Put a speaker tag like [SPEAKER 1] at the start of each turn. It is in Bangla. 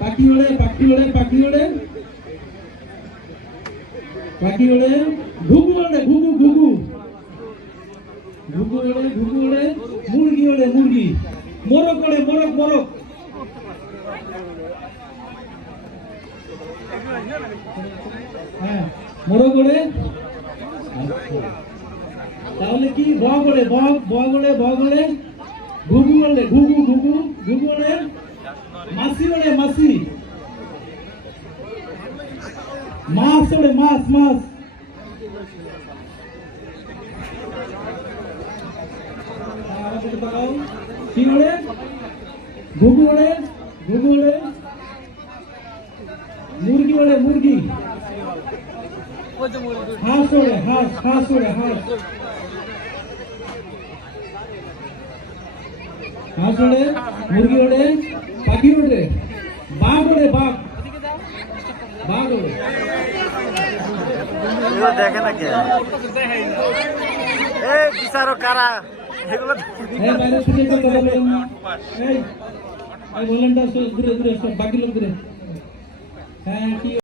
[SPEAKER 1] পাখি ওড়ে পাখি ওড়ে পাখি ওড়ে পাখি ওড়ে ঘুঘু ওড়ে ঘুঘু। ঘুঘু ঘুঘু ওড়ে ঘুঘু ওড়ে মুরগি। ওড়ে মুরগি মোরগ ওড়ে মোরগ মোরগ। হ্যাঁ মোরগ ওড়ে। তাহলে কি বগ ওড়ে বগ বগ ওড়ে বগ ওড়ে ঘুঘু ওড়ে ঘুঘু ঘুঘু ঘুঘু ওড়ে মাসি মাসি মাছ ওড়ে মাছ মাছ। কি ওড়ে ঘুঘু ওড়ে ঘুঘু ওড়ে মুরগি ওড়ে মুরগি হাঁস ওড়ে হাঁস হাঁস ওড়ে হাঁস হাঁস ওড়ে মুরগি ওড়ে পাখি ওড়ে বাঘ ওড়ে বাঘ বাঘ ওড়ে
[SPEAKER 2] দেখে না কে কারা এগুলো
[SPEAKER 1] বাইরে শুনে তো এই এই বাকি লোক হ্যাঁ